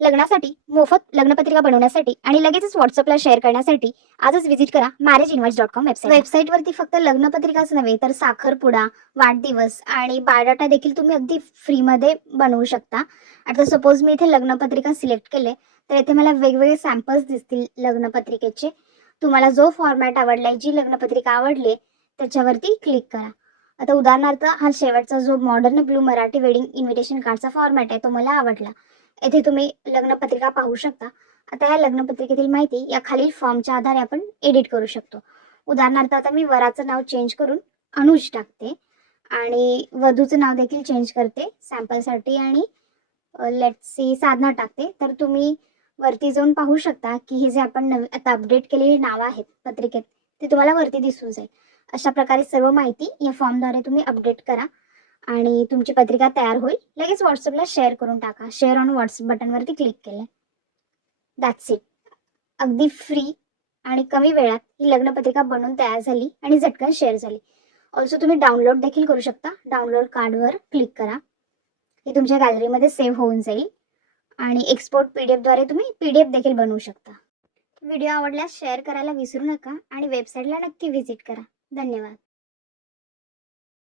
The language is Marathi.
लग्नासाठी मोफत लग्नपत्रिका बनवण्यासाठी आणि लगेचच व्हॉट्सअपला शेअर करण्यासाठी आजच विजिट करा marriageinvites.com वेबसाईटवरती फक्त लग्नपत्रिकाच नव्हे तर साखरपुडा, वाढदिवस आणि बायोडाटा देखील तुम्ही अगदी फ्रीमध्ये बनवू शकता. आता सपोज मी इथे लग्नपत्रिका सिलेक्ट केले तर इथे मला वेगवेगळे सॅम्पल्स दिसतील लग्नपत्रिकेचे. तुम्हाला जो फॉर्मॅट आवडलाय, जी लग्नपत्रिका आवडली त्याच्यावरती क्लिक करा. आता उदाहरणार्थ हा शेवटचा जो modern blue Marathi wedding invitation कार्डचा फॉर्मॅट आहे तो मला आवडला. येथे तुम्ही लग्नपत्रिका पाहू शकता. आता या लग्नपत्रिकेतील माहिती या खालील फॉर्मच्या आधारे आपण एडिट करू शकतो. उदाहरणार्थ आता मी वराचं नाव चेंज करून अनुज टाकते आणि वधूचं नाव देखील चेंज करते सॅम्पलसाठी आणि लेट्स सी साधना टाकते. तर तुम्ही वरती जाऊन पाहू शकता की हे जे आपण आता अपडेट केलेली नावं आहेत पत्रिकेत ते तुम्हाला वरती दिसून जाईल. अशा प्रकारे सर्व माहिती या फॉर्मद्वारे तुम्ही अपडेट करा आणि तुमची पत्रिका तयार होईल. लगेच व्हॉट्सअपला शेअर करून टाका. शेअर ऑन व्हॉट्सअप बटनवरती क्लिक केलं. That's it. अगदी फ्री आणि कमी वेळात ही लग्नपत्रिका बनवून तयार झाली आणि झटकन शेअर झाली. ऑल्सो तुम्ही डाउनलोड देखील करू शकता. डाउनलोड कार्डवर क्लिक करा. हे तुमच्या गॅलरीमध्ये सेव्ह होऊन जाईल आणि एक्सपोर्ट पीडीएफद्वारे तुम्ही पीडीएफ देखील बनवू शकता. व्हिडिओ आवडल्यास शेअर करायला विसरू नका आणि वेबसाईटला नक्की व्हिजिट करा. धन्यवाद.